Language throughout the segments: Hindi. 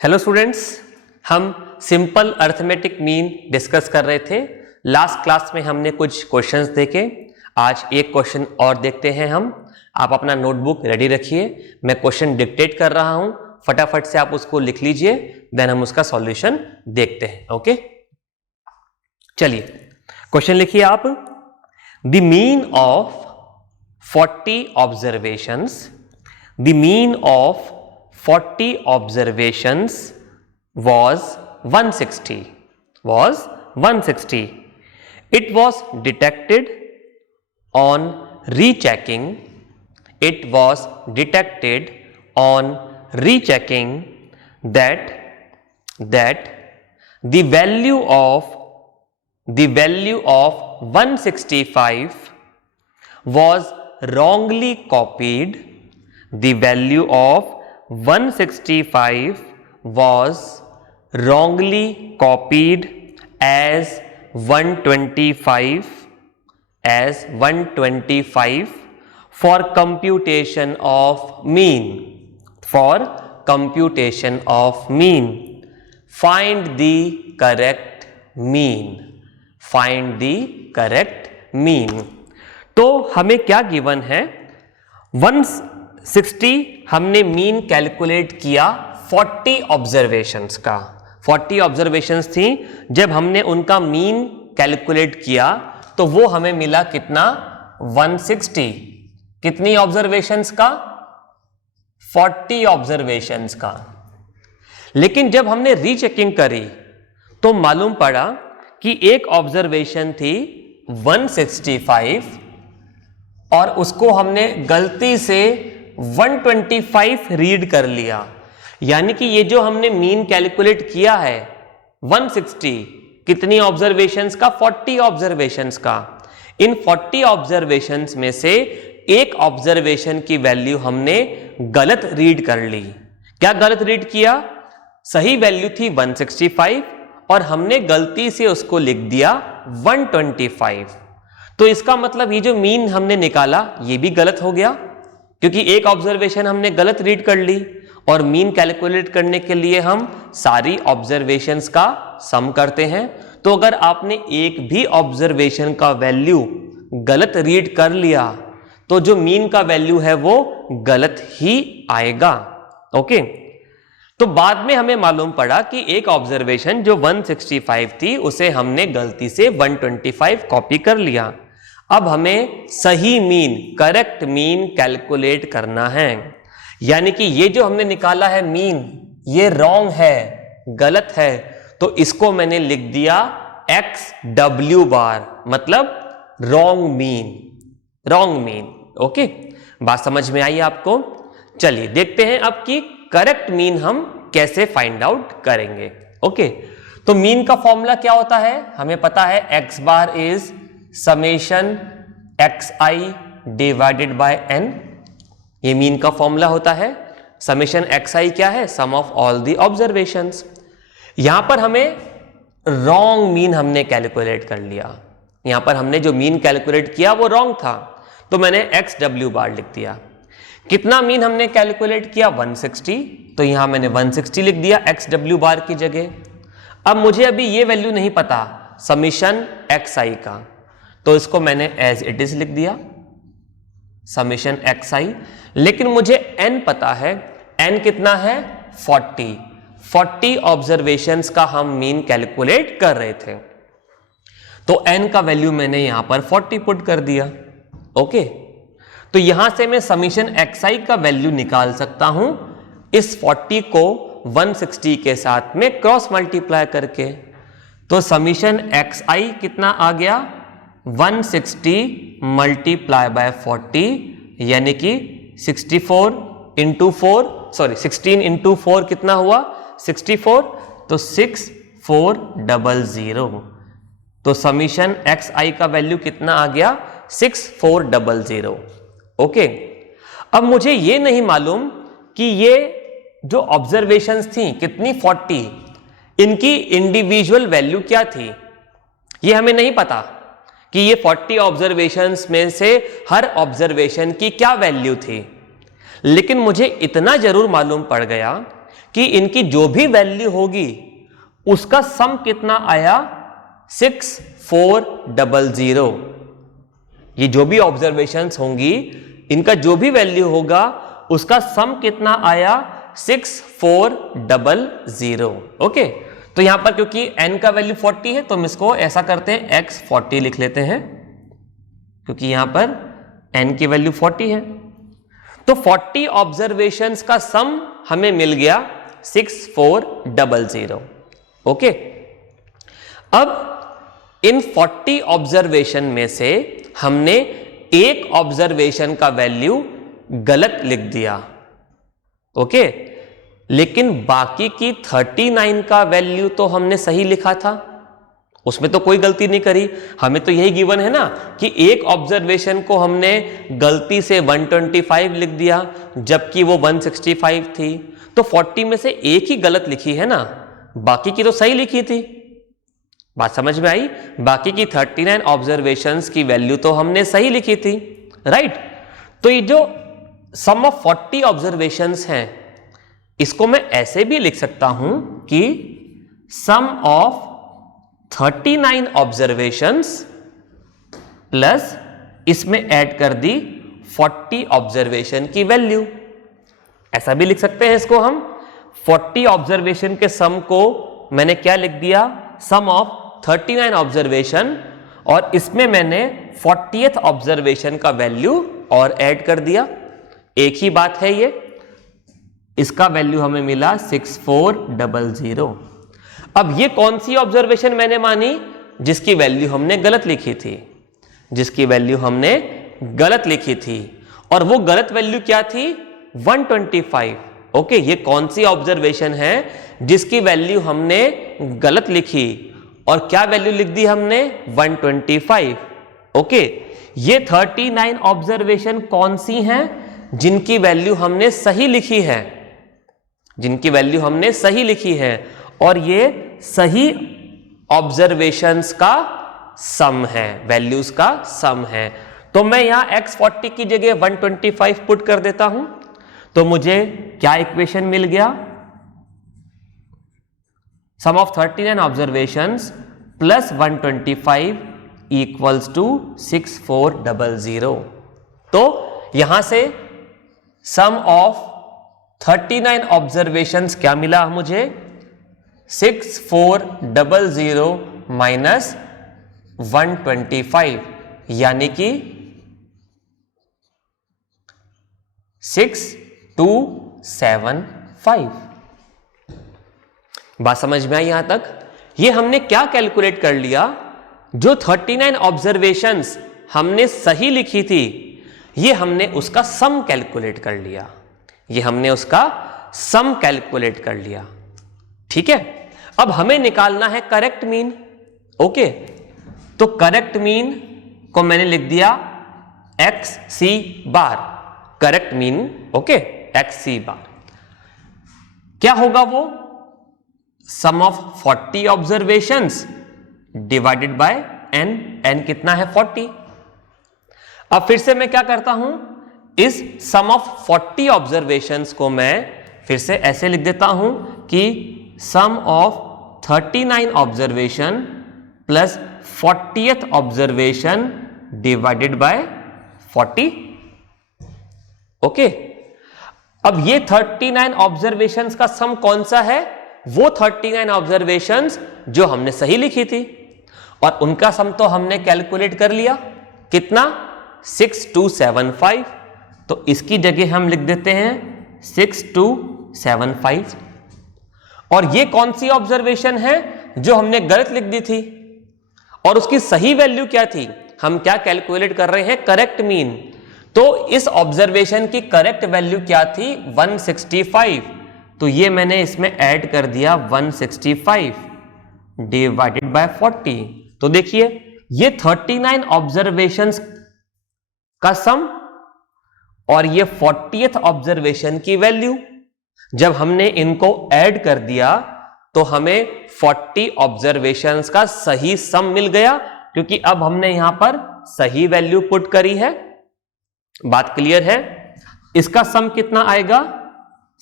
हेलो स्टूडेंट्स, हम सिंपल अर्थमेटिक मीन डिस्कस कर रहे थे। लास्ट क्लास में हमने कुछ क्वेश्चंस देखे। आज एक क्वेश्चन और देखते हैं हम। आप अपना नोटबुक रेडी रखिए, मैं क्वेश्चन डिक्टेट कर रहा हूं, फटाफट से आप उसको लिख लीजिए, देन हम उसका सॉल्यूशन देखते हैं। ओके, चलिए क्वेश्चन लिखिए आप। The mean of 40 observations, the mean of 40 observations was 160. It was detected on rechecking. It was detected on rechecking that the value of 165 was wrongly copied. The value of 165 was wrongly copied as 125 for computation of mean. Find the correct mean. तो हमें क्या गिवन है? 160 हमने मीन कैलकुलेट किया 40 ऑब्जर्वेशंस का। 40 ऑब्जर्वेशंस थी, जब हमने उनका मीन कैलकुलेट किया तो वो हमें मिला कितना? 160। कितनी ऑब्जर्वेशंस का? 40 ऑब्जर्वेशंस का। लेकिन जब हमने रीचेकिंग करी तो मालूम पड़ा कि एक ऑब्जर्वेशन थी 165 और उसको हमने गलती से 125 रीड कर लिया। यानी कि ये जो हमने मीन कैलकुलेट किया है 160, कितनी ऑब्जर्वेशंस का? 40 ऑब्जर्वेशंस का। इन 40 ऑब्जर्वेशंस में से एक ऑब्जर्वेशन की वैल्यू हमने गलत रीड कर ली। क्या गलत रीड किया? सही वैल्यू थी 165 और हमने गलती से उसको लिख दिया 125। तो इसका मतलब ये जो मीन हमने निकाला ये भी गलत हो गया, क्योंकि एक ऑब्जर्वेशन हमने गलत रीड कर ली और मीन कैलकुलेट करने के लिए हम सारी ऑब्जर्वेशंस का सम करते हैं। तो अगर आपने एक भी ऑब्जर्वेशन का वैल्यू गलत रीड कर लिया तो जो मीन का वैल्यू है वो गलत ही आएगा। ओके, तो बाद में हमें मालूम पड़ा कि एक ऑब्जर्वेशन जो 165 थी उसे हमने गलती से 125 कॉपी कर लिया। अब हमें सही मीन, करेक्ट मीन कैलकुलेट करना है। यानी कि ये जो हमने निकाला है मीन, ये रॉन्ग है, गलत है, तो इसको मैंने लिख दिया XW बार, मतलब रॉन्ग मीन। ओके, बात समझ में आई आपको? चलिए देखते हैं अब कि करेक्ट मीन हम कैसे फाइंड आउट करेंगे। ओके, तो मीन का फॉर्मूला क्या होता है? हमें पता है X bar is summation xi divided by n। ये मीन का फॉर्मूला होता है। समेशन xi क्या है? Sum of all the observations. यहां पर हमें रॉन्ग मीन हमने कैलकुलेट कर लिया। यहां पर हमने जो मीन कैलकुलेट किया वो रॉन्ग था, तो मैंने XW बार लिख दिया। कितना मीन हमने कैलकुलेट किया? 160, तो यहां मैंने 160 लिख दिया XW बार की जगह। अब मुझे अभी ये वैल्यू नहीं पता समेशन xi का, तो इसको मैंने एज इट इज लिख दिया, समेशन xi। लेकिन मुझे n पता है। n कितना है? 40 ऑब्जर्वेशंस का हम मीन कैलकुलेट कर रहे थे, तो n का वैल्यू मैंने यहां पर 40 पुट कर दिया। ओके, तो यहां से मैं समेशन xi का वैल्यू निकाल सकता हूं इस 40 को 160 के साथ में क्रॉस मल्टीप्लाई करके। तो समेशन xi कितना आ गया? 160 मल्टीप्लाई बाय 40, यानी कि 16 इंटू 4 कितना हुआ? 64, तो 6400। तो समेशन xi का वैल्यू कितना आ गया? 6400। ओके, अब मुझे ये नहीं मालूम कि ये जो ऑब्जर्वेशंस थी कितनी 40, इनकी इंडिविजुअल वैल्यू क्या थी, ये हमें नहीं पता कि ये 40 ऑब्जर्वेशंस में से हर ऑब्जर्वेशन की क्या वैल्यू थी। लेकिन मुझे इतना जरूर मालूम पड़ गया कि इनकी जो भी वैल्यू होगी उसका सम कितना आया 6400। ये जो भी ऑब्जर्वेशंस होंगी इनका जो भी वैल्यू होगा उसका सम कितना आया 6400। ओके, तो यहां पर क्योंकि n का वैल्यू 40 है तो हम इसको ऐसा करते हैं x 40 लिख लेते हैं, क्योंकि यहां पर n की वैल्यू 40 है। तो 40 ऑब्जर्वेशंस का सम हमें मिल गया 6400। ओके, अब इन 40 ऑब्जर्वेशन में से हमने एक ऑब्जर्वेशन का वैल्यू गलत लिख दिया। ओके, लेकिन बाकी की 39 का वैल्यू तो हमने सही लिखा था, उसमें तो कोई गलती नहीं करी। हमें तो यही गिवन है ना कि एक ऑब्जर्वेशन को हमने गलती से 125 लिख दिया जबकि वो 165 थी, तो 40 में से एक ही गलत लिखी है ना, बाकी की तो सही लिखी थी। बात समझ में आई? बाकी की 39 ऑब्जर्वेशंस की वैल्यू तो हमने सही लिखी थी, राइट। तो ये जो सम ऑफ 40 ऑब्जर्वेशंस हैं इसको मैं ऐसे भी लिख सकता हूं कि सम ऑफ 39 ऑब्जर्वेशंस प्लस इसमें ऐड कर दी 40 ऑब्जर्वेशन की वैल्यू, ऐसा भी लिख सकते हैं इसको हम। 40 ऑब्जर्वेशन के सम को मैंने क्या लिख दिया, सम ऑफ 39 ऑब्जर्वेशन, और इसमें मैंने 40th ऑब्जर्वेशन का वैल्यू और ऐड कर दिया। एक ही बात है ये, इसका वैल्यू हमें मिला 6400। अब ये कौन सी ऑब्जर्वेशन मैंने मानी, जिसकी वैल्यू हमने गलत लिखी थी, जिसकी वैल्यू हमने गलत लिखी थी, और वो गलत वैल्यू क्या थी, 125। ओके, ये कौन सी ऑब्जर्वेशन है जिसकी वैल्यू हमने गलत लिखी और क्या वैल्यू लिख दी हमने, 125। ओके, ये 39 ऑब्जर्वेशन कौन सी हैं जिनकी वैल्यू हमने सही लिखी है, जिनकी वैल्यू हमने सही लिखी है, और ये सही ऑब्जर्वेशंस का सम है, वैल्यूज का सम है। तो मैं यहां x40 की जगह 125 पुट कर देता हूं, तो मुझे क्या इक्वेशन मिल गया, sum of 39 observations plus 125 equals to 6400। तो यहां से सम ऑफ 39 ऑब्जर्वेशंस क्या मिला मुझे, 6400 माइनस 125 यानी कि 6275। बात समझ में आई यहां तक? ये हमने क्या कैलकुलेट कर लिया, जो 39 ऑब्जर्वेशंस हमने सही लिखी थी ये हमने उसका सम कैलकुलेट कर लिया, ये हमने उसका सम कैलकुलेट कर लिया। ठीक है, अब हमें निकालना है करेक्ट मीन। ओके, तो करेक्ट मीन को मैंने लिख दिया x c bar, correct mean. Okay, x c bar क्या होगा, वो sum of 40 observations divided by n, n कितना है 40। अब फिर से मैं क्या करता हूं, इस सम ऑफ 40 ऑब्जर्वेशंस को मैं फिर से ऐसे लिख देता हूं कि sum of 39 observation plus 40th observation divided by 40। Okay, अब ये 39 ऑब्जर्वेशंस का सम कौन सा है, वो 39 ऑब्जर्वेशंस जो हमने सही लिखी थी, और उनका सम तो हमने कैलकुलेट कर लिया, कितना, 6275। तो इसकी जगह हम लिख देते हैं 6275। और ये कौन सी ऑब्जर्वेशन है जो हमने गलत लिख दी थी, और उसकी सही वैल्यू क्या थी, हम क्या कैलकुलेट कर रहे हैं, करेक्ट मीन। तो इस ऑब्जर्वेशन की करेक्ट वैल्यू क्या थी, 165। तो ये मैंने इसमें ऐड कर दिया 165 डिवाइडेड बाय 40। तो देखिए ये 39 ऑब्जर्वेशंस का सम और ये 40th ऑब्जर्वेशन की वैल्यू, जब हमने इनको ऐड कर दिया तो हमें 40 ऑब्जर्वेशंस का सही सम मिल गया, क्योंकि अब हमने यहां पर सही वैल्यू पुट करी है। बात क्लियर है? इसका सम कितना आएगा,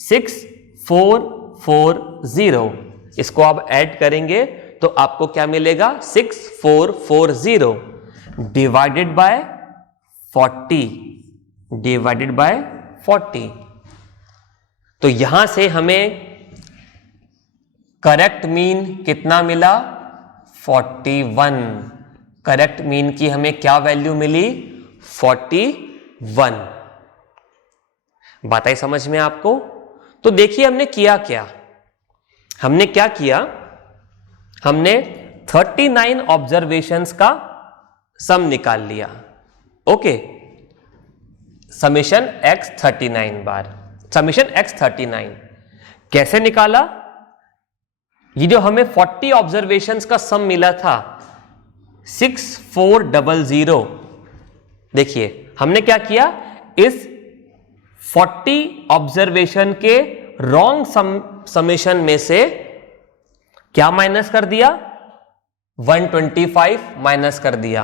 64 6440, इसको आप ऐड करेंगे तो आपको क्या मिलेगा 6440 डिवाइडेड बाय 40 तो यहां से हमें करेक्ट मीन कितना मिला 41। करेक्ट मीन की हमें क्या वैल्यू मिली 41। बात आई समझ में आपको? तो देखिए हमने किया क्या, हमने क्या किया, हमने 39 ऑब्जर्वेशंस का सम निकाल लिया। ओके, समेशन x 39 बार, समेशन x 39 कैसे निकाला? ये जो हमें 40 ऑब्जर्वेशंस का सम मिला था 6400, देखिए हमने क्या किया, इस 40 ऑब्जर्वेशन के रॉन्ग समेशन में से क्या माइनस कर दिया 125 माइनस कर दिया।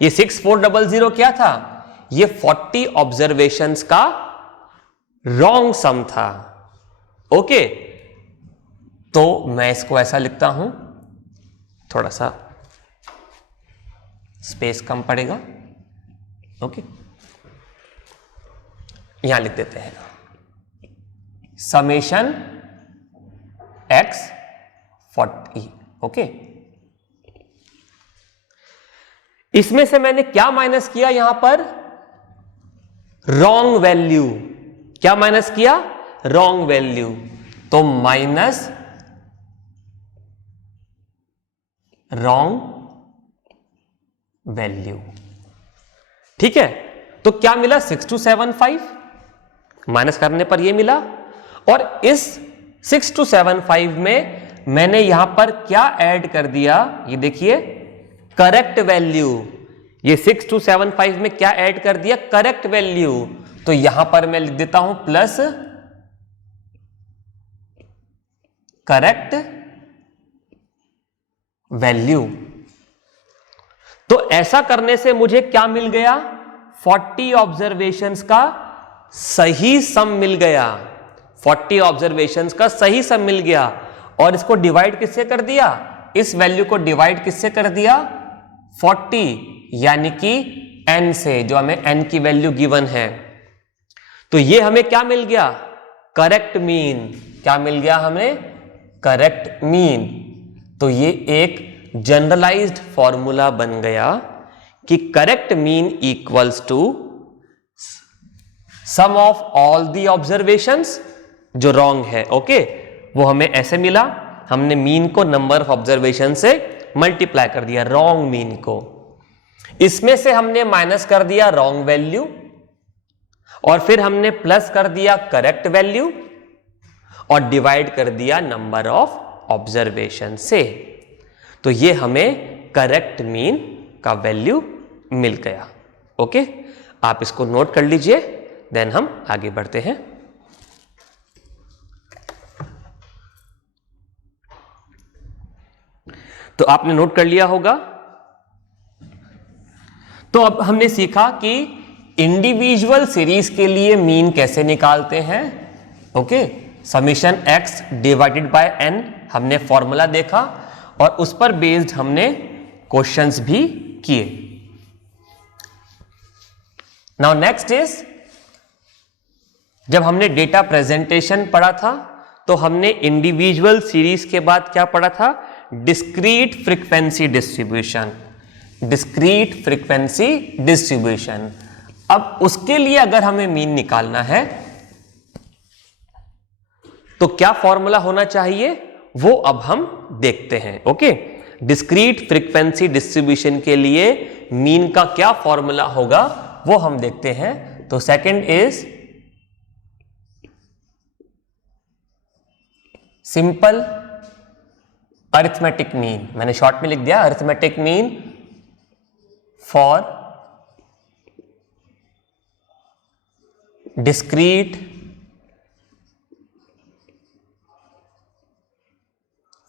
ये 6400 क्या था, ये 40 ऑब्जर्वेशंस का रॉन्ग सम था। ओके, तो मैं इसको ऐसा लिखता हूं, थोड़ा सा स्पेस कम पड़ेगा। ओके, यहां लिख देते हैं समेशन x 40। ओके, इसमें से मैंने क्या माइनस किया, यहां पर रॉन्ग वैल्यू। क्या माइनस किया, रॉन्ग वैल्यू, तो माइनस रॉन्ग वैल्यू। ठीक है, तो क्या मिला 6275, माइनस करने पर यह मिला। और इस 6275 में मैंने यहां पर क्या ऐड कर दिया, ये देखिए करेक्ट वैल्यू। ये 6275 में क्या ऐड कर दिया, करेक्ट वैल्यू। तो यहां पर मैं लिख देता हूं प्लस करेक्ट वैल्यू। तो ऐसा करने से मुझे क्या मिल गया, 40 ऑब्जर्वेशंस का सही सम मिल गया। 40 ऑब्जर्वेशंस का सही सम मिल गया। और इसको डिवाइड किससे कर दिया, इस वैल्यू को डिवाइड किससे कर दिया 40, यानी कि n से, जो हमें n की वैल्यू गिवन है। तो ये हमें क्या मिल गया, करेक्ट मीन। क्या मिल गया हमें, करेक्ट मीन। तो ये एक जनरलाइज्ड फॉर्मूला बन गया कि correct mean equals to sum of all the observations जो रॉन्ग है। ओके, वो हमें ऐसे मिला, हमने मीन को नंबर ऑफ ऑब्जर्वेशन से मल्टीप्लाई कर दिया, रॉन्ग मीन को। इसमें से हमने माइनस कर दिया रॉन्ग वैल्यू, और फिर हमने प्लस कर दिया करेक्ट वैल्यू, और डिवाइड कर दिया नंबर ऑफ ऑब्जर्वेशन से। तो ये हमें करेक्ट मीन का वैल्यू मिल गया। ओके, आप इसको नोट कर लीजिए, देन हम आगे बढ़ते हैं। तो आपने नोट कर लिया होगा। तो अब हमने सीखा कि इंडिविजुअल सीरीज के लिए मीन कैसे निकालते हैं। Okay, summation x divided by n हमने फॉर्मूला देखा, और उस पर बेस्ड हमने क्वेश्चंस भी किए। नाउ नेक्स्ट इज, जब हमने डेटा प्रेजेंटेशन पढ़ा था तो हमने इंडिविजुअल सीरीज के बाद क्या पढ़ा था, discrete frequency distribution. Discrete frequency distribution, अब उसके लिए अगर हमें मीन निकालना है तो क्या फॉर्मूला होना चाहिए, वो अब हम देखते हैं। ओके, डिस्क्रीट फ्रीक्वेंसी डिस्ट्रीब्यूशन के लिए मीन का क्या फॉर्मूला होगा वो हम देखते हैं। तो second is simple arithmetic mean, मैंने शॉर्ट में लिख दिया arithmetic mean for discrete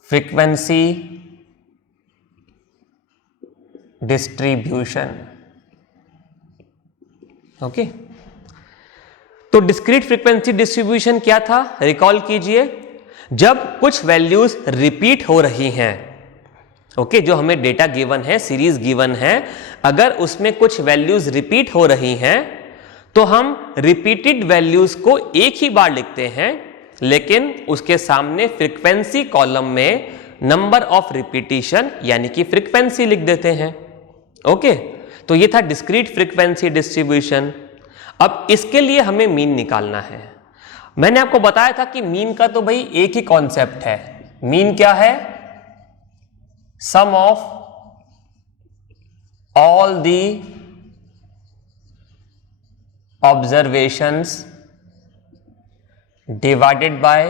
frequency distribution. Okay, तो डिस्क्रीट फ्रीक्वेंसी डिस्ट्रीब्यूशन क्या था, रिकॉल कीजिए। जब कुछ वैल्यूज रिपीट हो रही हैं, ओके, जो हमें डेटा गिवन है, सीरीज गिवन है, अगर उसमें कुछ वैल्यूज रिपीट हो रही हैं तो हम रिपीटेड वैल्यूज को एक ही बार लिखते हैं, लेकिन उसके सामने फ्रीक्वेंसी कॉलम में नंबर ऑफ रिपीटिशन यानी कि फ्रीक्वेंसी लिख देते हैं। ओके, तो ये था डिस्क्रीट फ्रीक्वेंसी डिस्ट्रीब्यूशन। अब इसके लिए हमें मीन निकालना है। मैंने आपको बताया था कि मीन का तो भाई एक ही कॉन्सेप्ट है। मीन क्या है? Sum of all the observations divided by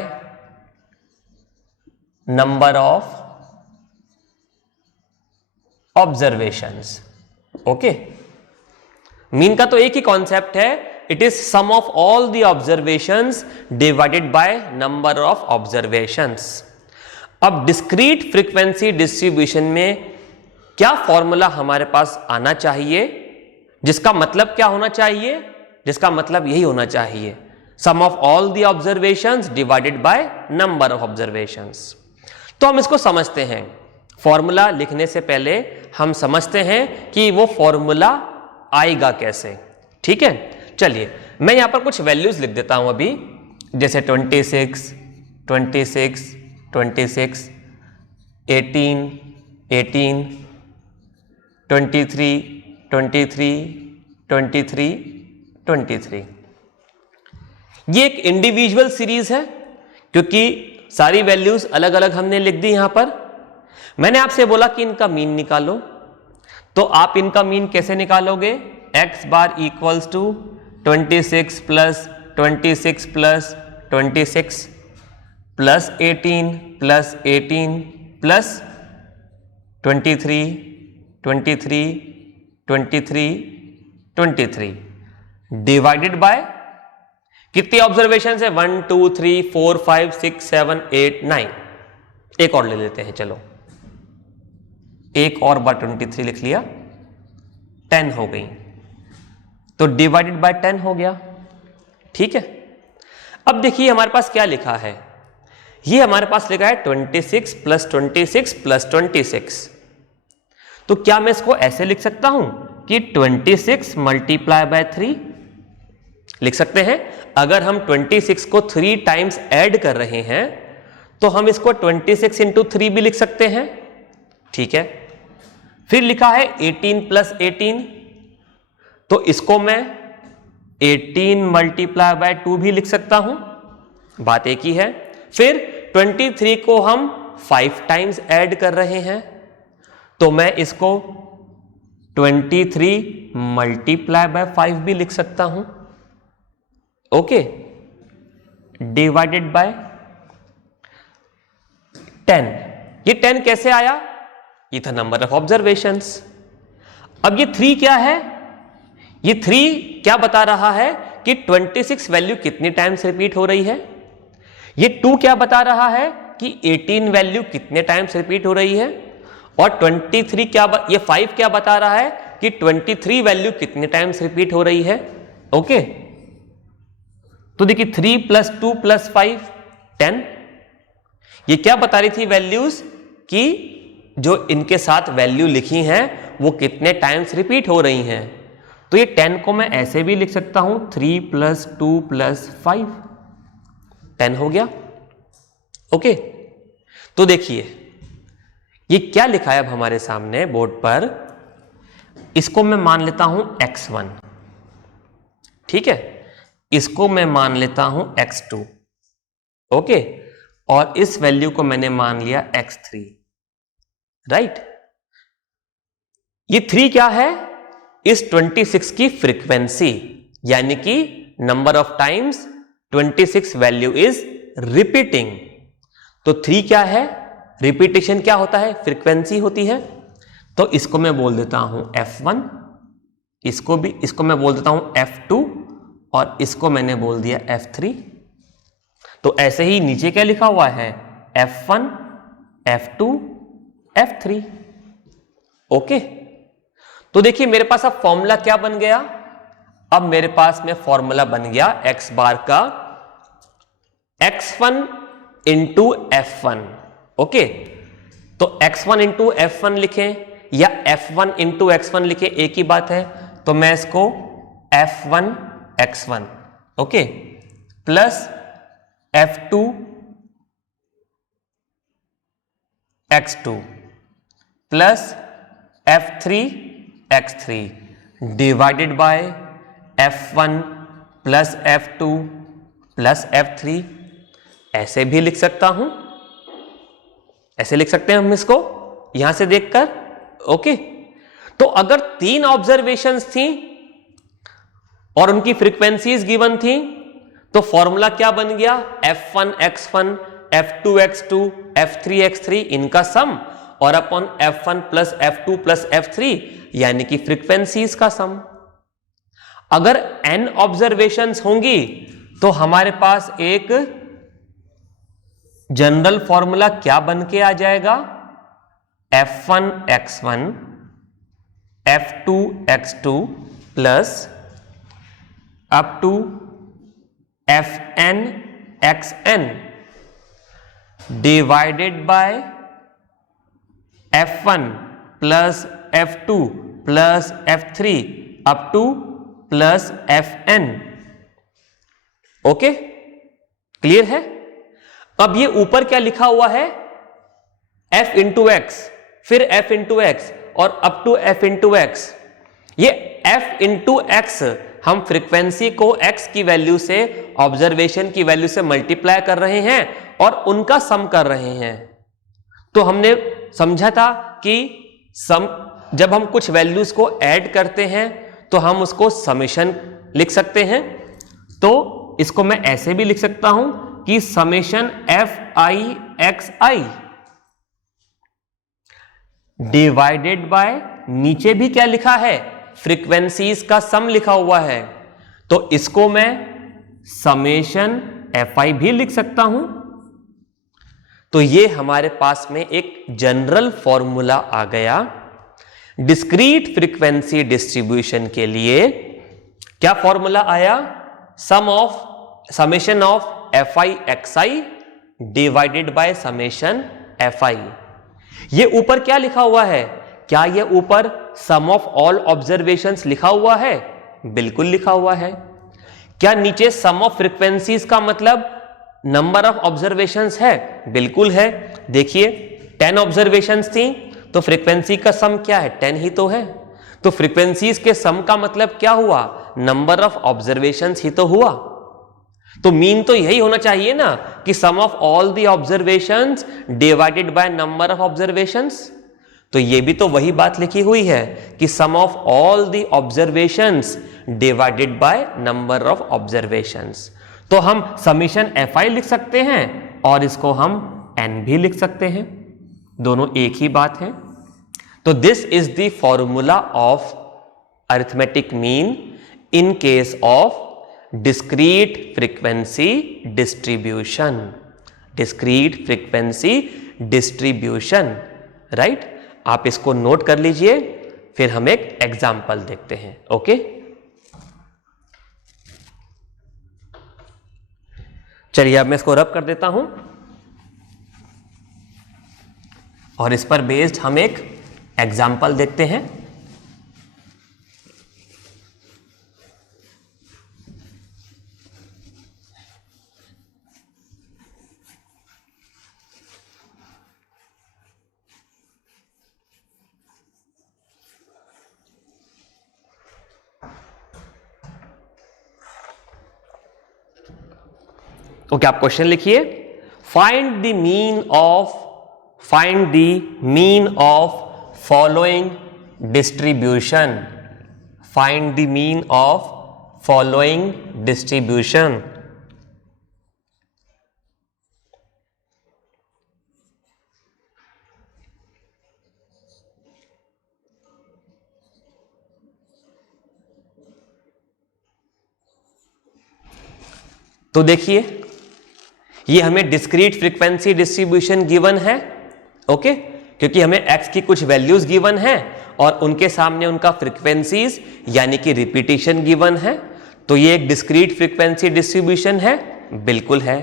number of observations. Okay, mean का तो एक ही कॉन्सेप्ट है, it is sum of all the observations divided by number of observations. अब डिस्क्रीट फ्रीक्वेंसी डिस्ट्रीब्यूशन में क्या फॉर्मूला हमारे पास आना चाहिए, जिसका मतलब क्या होना चाहिए? जिसका मतलब यही होना चाहिए, sum of all the observations divided by number of observations. तो हम इसको समझते हैं। फॉर्मूला लिखने से पहले हम समझते हैं कि वो फॉर्मूला आएगा कैसे। ठीक है, चलिए मैं यहां पर कुछ वैल्यूज लिख देता हूं अभी, जैसे 26, 26, 26, 18, 18, 23, 23, 23, 23। ये एक इंडिविजुअल सीरीज है क्योंकि सारी वैल्यूज अलग अलग हमने लिख दी। यहां पर मैंने आपसे बोला कि इनका मीन निकालो, तो आप इनका मीन कैसे निकालोगे? x bar equals to 26 plus 26 plus 26 plus 18 plus 18 plus 23 23 23 23 divided by कितनी ऑब्जर्वेशन है? 1 2 3 4 5 6 7 8 9। एक और ले लेते हैं, चलो एक और बार 23 लिख लिया, 10 हो गई, तो डिवाइडेड बाय 10 हो गया। ठीक है, अब देखिए हमारे पास क्या लिखा है। ये हमारे पास लिखा है 26 प्लस 26 प्लस 26। तो क्या मैं इसको ऐसे लिख सकता हूं कि 26 मल्टीप्लाई बाय 3 लिख सकते हैं? अगर हम 26 को 3 टाइम्स ऐड कर रहे हैं तो हम इसको 26 इंटू 3 भी लिख सकते हैं। ठीक है, फिर लिखा है 18 प्लस 18, तो इसको मैं 18 मल्टीप्लाई बाय 2 भी लिख सकता हूं, बात एक ही है। फिर 23 को हम 5 टाइम्स ऐड कर रहे हैं, तो मैं इसको 23 मल्टीप्लाई बाय 5 भी लिख सकता हूं। Okay, divided by 10। ये 10 कैसे आया? ये था नंबर ऑफ ऑब्जर्वेशंस। अब ये 3 क्या है? ये 3 क्या बता रहा है कि 26 वैल्यू कितनी टाइम्स रिपीट हो रही है। ये 2 क्या बता रहा है कि 18 वैल्यू कितने टाइम्स रिपीट हो रही है। और 23 क्या ये 5 क्या बता रहा है कि 23 वैल्यू कितने टाइम्स रिपीट हो रही है। ओके, तो देखिए 3 प्लस 2 प्लस 5 10। ये क्या बता रही थी वैल्यूज कि जो इनके साथ वैल्यू लिखी हैं वो कितने टाइम्स रिपीट हो रही हैं। तो ये 10 को मैं ऐसे भी लिख सकता हूं, 3 प्लस 2 प्लस 5, 10 हो गया। ओके, तो देखिए ये क्या लिखा है अब हमारे सामने बोर्ड पर। इसको मैं मान लेता हूं x1, ठीक है, इसको मैं मान लेता हूं x2। ओके, और इस वैल्यू को मैंने मान लिया x3, राइट। ये 3 क्या है? इस 26 की फ्रीक्वेंसी, यानी कि number of times 26 value is repeating. तो 3 क्या है? रिपीटेशन क्या होता है? फ्रीक्वेंसी होती है। तो इसको मैं बोल देता हूं f1, इसको मैं बोल देता हूं f2, और इसको मैंने बोल दिया f3। तो ऐसे ही नीचे क्या लिखा हुआ है? f1, f2, f3। ओके, तो देखिए मेरे पास अब फॉर्मूला क्या बन गया। अब मेरे पास में फॉर्मूला बन गया x बार का, x1 इंटू F1। ओके, तो x1 इंटू F1 लिखें या F1 इंटू x1 लिखें, एक ही बात है। तो मैं इसको F1 x1 okay plus F2 x2 plus F3 x3 divided by F1 plus F2 plus F3। ऐसे भी लिख सकता हूं, ऐसे लिख सकते हैं हम इसको यहां से देखकर। ओके, तो अगर 3 ऑब्जर्वेशंस थी और उनकी फ्रीक्वेंसीज गिवन थी तो फॉर्मूला क्या बन गया? F1 x1 F2 x2 F3 x3 इनका सम और upon F1 plus F2 plus F3 यानी कि फ्रीक्वेंसीज का सम। अगर n ऑब्जर्वेशंस होंगी तो हमारे पास एक जनरल फॉर्मूला क्या बन के आ जाएगा? F1 x1 F2 x2 plus up to Fn xn divided by F1 plus F2 plus F3 up to plus Fn। Okay, clear है? अब ये ऊपर क्या लिखा हुआ है? f इंटू एक्स, फिर f इंटू एक्स और up to f into X. ये f इंटू एक्स हम फ्रीक्वेंसी को x की वैल्यू से ऑब्जर्वेशन की वैल्यू से मल्टीप्लाई कर रहे हैं और उनका सम कर रहे हैं। तो हमने समझा था कि सम जब हम कुछ वैल्यूज को ऐड करते हैं तो हम उसको समेशन लिख सकते हैं। तो इसको मैं ऐसे भी लिख सकता हूं कि summation fi xi divided by, नीचे भी क्या लिखा है? फ्रीक्वेंसीज का सम लिखा हुआ है, तो इसको मैं समेशन fi भी लिख सकता हूं। तो ये हमारे पास में एक जनरल फॉर्मूला आ गया डिस्क्रीट फ्रीक्वेंसी डिस्ट्रीब्यूशन के लिए। क्या फॉर्मूला आया? Summation of fi xi divided by summation fi। ये ऊपर क्या लिखा हुआ है? क्या ये ऊपर सम ऑफ ऑल ऑब्जर्वेशंस लिखा हुआ है? बिल्कुल लिखा हुआ है। क्या नीचे सम ऑफ फ्रीक्वेंसीज का मतलब नंबर ऑफ ऑब्जर्वेशंस है? बिल्कुल है। देखिए 10 ऑब्जर्वेशंस थी तो फ्रीक्वेंसी का सम क्या है? 10 ही तो है। तो फ्रीक्वेंसीज के सम का मतलब क्या हुआ? नंबर ऑफ ऑब्जर्वेशंस ही तो हुआ। तो मीन तो यही होना चाहिए ना कि sum of all the observations divided by number of observations. तो ये भी तो वही बात लिखी हुई है कि sum of all the observations divided by number of observations. तो हम समेशन fi लिख सकते हैं और इसको हम n भी लिख सकते हैं, दोनों एक ही बात है। तो this is the formula of arithmetic mean in case of discrete frequency distribution. Discrete frequency distribution, right? आप इसको नोट कर लीजिए, फिर हम एक एग्जाम्पल देखते हैं। ओके, चलिए अब मैं इसको रब कर देता हूं और इस पर बेस्ड हम एक एग्जाम्पल देखते हैं। ओके, आप क्वेश्चन लिखिए। Find the mean of following distribution. Find the mean of following distribution. तो देखिए ये हमें डिस्क्रीट फ्रीक्वेंसी डिस्ट्रीब्यूशन गिवन है। ओके, क्योंकि हमें x की कुछ वैल्यूज गिवन है और उनके सामने उनका फ्रीक्वेंसीज यानी कि रिपीटेशन गिवन है। तो ये एक डिस्क्रीट फ्रीक्वेंसी डिस्ट्रीब्यूशन है, बिल्कुल है।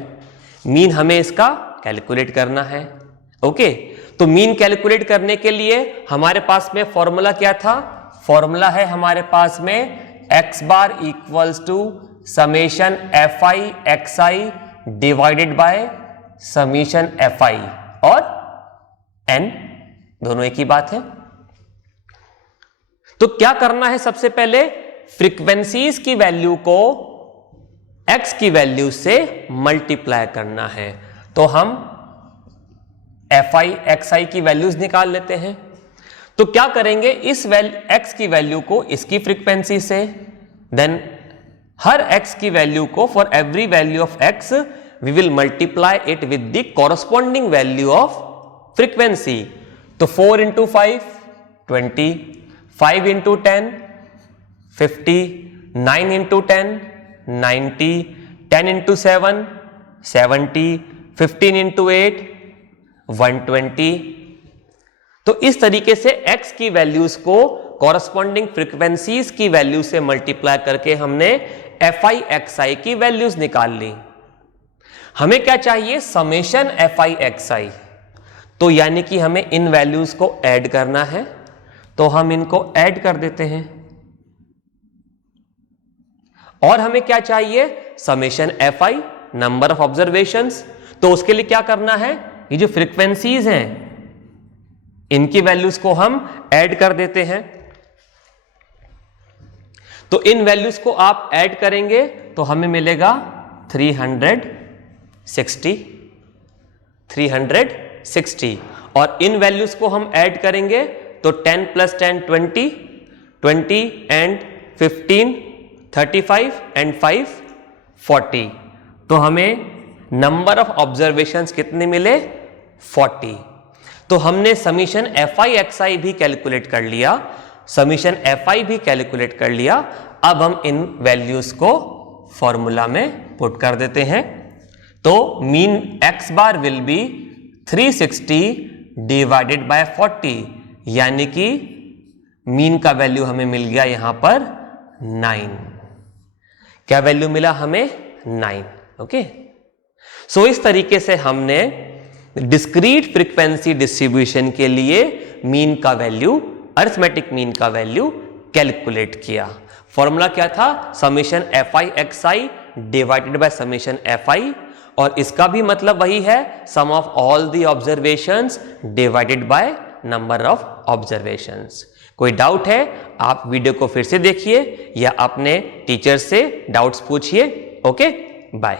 मीन हमें इसका कैलकुलेट करना है। ओके, तो मीन कैलकुलेट करने के लिए हमारे पास में फॉर्मूला क्या था? फॉर्मूला है हमारे पास में x bar equals to summation F I x I divided by summation F I और n, दोनों एक ही बात है। तो क्या करना है? सबसे पहले फ्रीक्वेंसीज की वैल्यू को x की वैल्यू से मल्टीप्लाई करना है। तो हम एफ आई एक्स आई की वैल्यूज निकाल लेते हैं। तो क्या करेंगे? इस x की वैल्यू को इसकी फ्रीक्वेंसी से, देन हर x की वैल्यू को for every value of x we will multiply it with the corresponding value of frequency. तो 4 into 5 20, 5 into 10 50, 9 into 10 90, 10 into 7 70, 15 into 8 120। तो इस तरीके से x की वैल्यूज को कॉरस्पॉन्डिंग फ्रीक्वेंसीज की वैल्यू से मल्टीप्लाई करके हमने एफ आई एक्स आई की वैल्यूज निकाल ली। हमें क्या चाहिए? समेशन एफ आई एक्स आई। तो यानी कि हमें इन वैल्यूज को ऐड करना है, तो हम इनको ऐड कर देते हैं। और हमें क्या चाहिए? Summation F I, number of observations. तो उसके लिए क्या करना है? ये जो फ्रीक्वेंसीज हैं इनकी वैल्यूज को हम ऐड कर देते हैं। तो इन वैल्यूज को आप ऐड करेंगे तो हमें मिलेगा 360 और इन वैल्यूज को हम ऐड करेंगे तो 10 + 10 20, 20 एंड 15 35 एंड 5 40। तो हमें नंबर ऑफ ऑब्जर्वेशंस कितने मिले? 40। तो हमने समीशन एफ आई एक्स आई भी कैलकुलेट कर लिया, समीशन एफ आई भी कैलकुलेट कर लिया। अब हम इन वैल्यूज को फॉर्मूला में पुट कर देते हैं। तो mean x bar will be 360 divided by 40, यानी कि मीन का वैल्यू हमें मिल गया यहां पर 9। क्या वैल्यू मिला हमें? 9। ओके, सो इस तरीके से हमने डिस्क्रीट फ्रीक्वेंसी डिस्ट्रीब्यूशन के लिए मीन का वैल्यू, अरिथमेटिक मीन का वैल्यू कैलकुलेट किया। फॉर्मूला क्या था? Summation F I x I divided by summation F I, और इसका भी मतलब वही है, sum of all the observations divided by number of observations. कोई डाउट है आप वीडियो को फिर से देखिए या अपने टीचर से डाउट्स पूछिए। Okay, bye.